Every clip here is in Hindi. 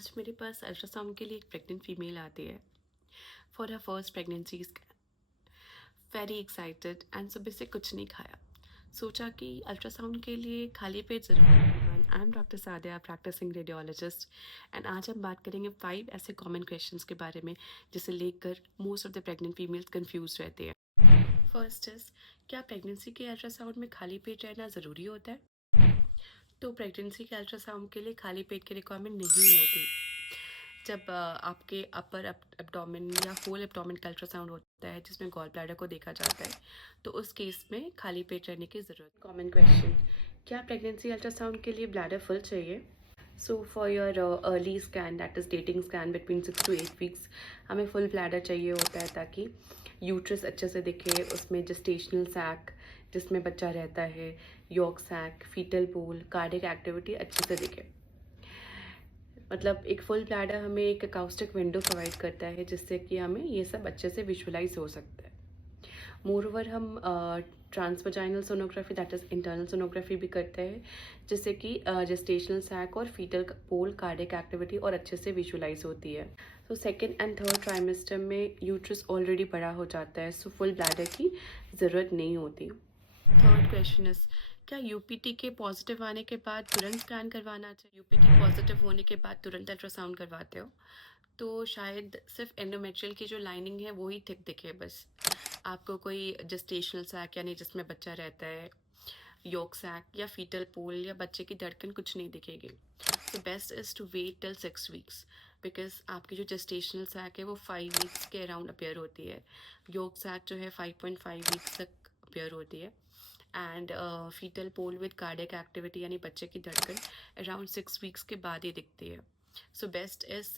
आज मेरे पास अल्ट्रासाउंड के लिए एक प्रेग्नेंट फीमेल आती है for her first pregnancy scan. Very excited and सुबह से कुछ नहीं खाया। सोचा कि अल्ट्रासाउंड के लिए खाली पेट ज़रूर है। I am doctor Sadia, practising radiologist, and आज हम बात करेंगे 5 ऐसे कॉमन क्वेश्चंस के बारे में जिसे लेकर most of the pregnant females confuse रहते हैं। फर्स्ट इज, क्या प्रेगनेंसी के अल्ट्रासाउंड में खाली पेट रहना ज़रूरी होता है? तो प्रेगनेंसी के अल्ट्रासाउंड के लिए खाली पेट की रिक्वायरमेंट नहीं होती। जब आपके अपर एब्डोमेन या होल एब्डोमेन का अल्ट्रासाउंड होता है जिसमें गॉल ब्लैडर को देखा जाता है, तो उस केस में खाली पेट रहने की ज़रूरत। कॉमन क्वेश्चन, क्या प्रेगनेंसी अल्ट्रासाउंड के लिए ब्लैडर फुल चाहिए? So for your early scan, that is dating scan between 6 to 8 weeks, हमें फुल ब्लैडर चाहिए होता है ताकि यूट्रस अच्छे से दिखे, उसमें जेस्टेशनल सैक जिसमें बच्चा रहता है, yolk sac, foetal pole, cardiac activity अच्छे से दिखे। मतलब एक फुल ब्लैडर हमें एक अकाउस्टिक विंडो प्रोवाइड करता है जिससे कि हमें ये सब अच्छे से विजुअलाइज हो सकता है। मोरओवर हम transvaginal sonography, that is internal sonography भी करते हैं जिससे कि जेस्टेशनल सैक और फीटल पोल, कार्डियक एक्टिविटी और अच्छे से विजुअलाइज होती है। तो सेकेंड एंड थर्ड ट्राइमेस्टर में यूट्रस ऑलरेडी बड़ा हो जाता है, सो फुल ब्लैडर की ज़रूरत नहीं होती। थर्ड क्वेश्चन इज, क्या यूपीटी के पॉजिटिव आने के बाद तुरंत स्कैन करवाना चाहिए? यूपीटी पॉजिटिव होने के बाद तुरंत अल्ट्रासाउंड करवाते हो तो शायद सिर्फ एंडोमेट्रियल की जो लाइनिंग है वो ही थिक दिखे, बस आपको कोई जेस्टेशनल सैक यानी जिसमें बच्चा रहता है, योक सैक या फीटल पोल या बच्चे की धड़कन कुछ नहीं दिखेगी। तो best is to wait till 6 weeks, because आपकी जो जेस्टेशनल सैक है वो 5 वीक्स के अराउंड अपेयर होती है, योक सैक जो है 5.5 वीक्स तक अपेयर होती है, and foetal pole with cardiac activity यानी बच्चे की धड़कन अराउंड 6 वीक्स के बाद ही दिखती है। So best is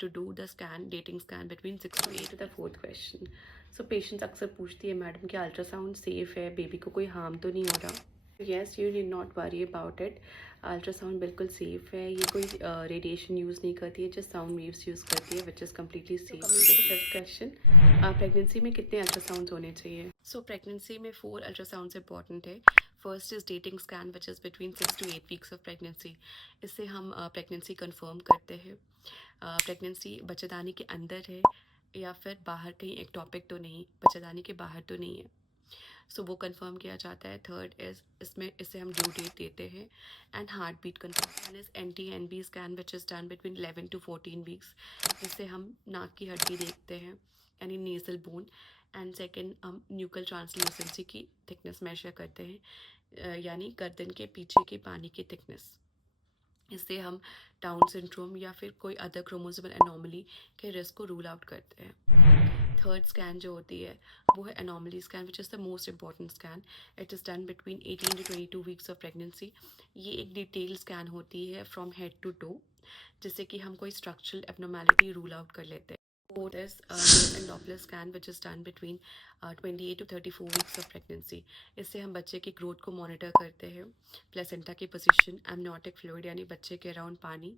to do the scan, dating scan between 6 to 8। The fourth question, so patients अक्सर पूछती है, मैडम क्या अल्ट्रासाउंड सेफ है, बेबी को कोई हार्म तो नहीं हो रहा? Yes, you need not worry about it. Ultrasound बिल्कुल सेफ है, ये कोई रेडिएशन यूज़ नहीं करती है, जस्ट साउंड वेव्स यूज़ करती है, which is completely safe. Coming to the fifth question, pregnancy में कितने अल्ट्रासाउंड होने चाहिए? सो प्रेगनेंसी में 4 अल्ट्रासाउंड्स इंपॉर्टेंट है। First is dating scan which is between 6 to 8 weeks of pregnancy. इससे हम प्रेगनेंसी कंफर्म करते हैं प्रेगनेंसी बच्चेदानी के अंदर है या फिर बाहर, कहीं एक्टोपिक तो नहीं, बच्चेदानी के बाहर तो नहीं है, सो वो कंफर्म किया जाता है। थर्ड इज, इससे हम ड्यू डेट देते हैं, and heart beat confirm is NT-NB scan which is done between 11 to 14 weeks, जिससे हम नाक की हड्डी देखते हैं यानी नेजल बोन, एंड सेकेंड हम न्यूकल ट्रांसल्यूसेंसी की थिकनेस मेजर करते हैं, यानी गर्दन के पीछे की पानी की थिकनेस। इससे हम डाउन सिंड्रोम या फिर कोई अदर क्रोमोसोमल एनोमली के रिस्क को रूल आउट करते हैं। थर्ड स्कैन जो होती है वो है anomaly scan which is the most important scan. It is done between 18 to 22 weeks of pregnancy. ये एक डिटेल स्कैन होती है फ्रॉम हेड टू टो, जिससे कि हम कोई स्ट्रक्चरल एबनॉर्मेलिटी रूल आउट कर लेते हैं। Fourth is Wave and Doppler scan which is done between 28 to 34 weeks of pregnancy। इससे हम बच्चे की ग्रोथ को मॉनिटर करते हैं, प्लेसेंटा की पोजीशन, एमनियोटिक फ्लूइड यानी बच्चे के अराउंड पानी,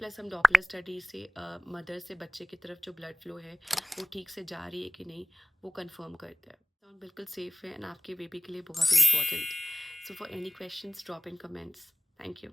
प्लस हम डॉपलर स्टडी से मदर से बच्चे की तरफ जो ब्लड फ्लो है वो ठीक से जा रही है कि नहीं वो कंफर्म करते हैं। साउंड बिल्कुल सेफ है एंड आपके बेबी के लिए बहुत important. So for any questions drop in comments. Thank you.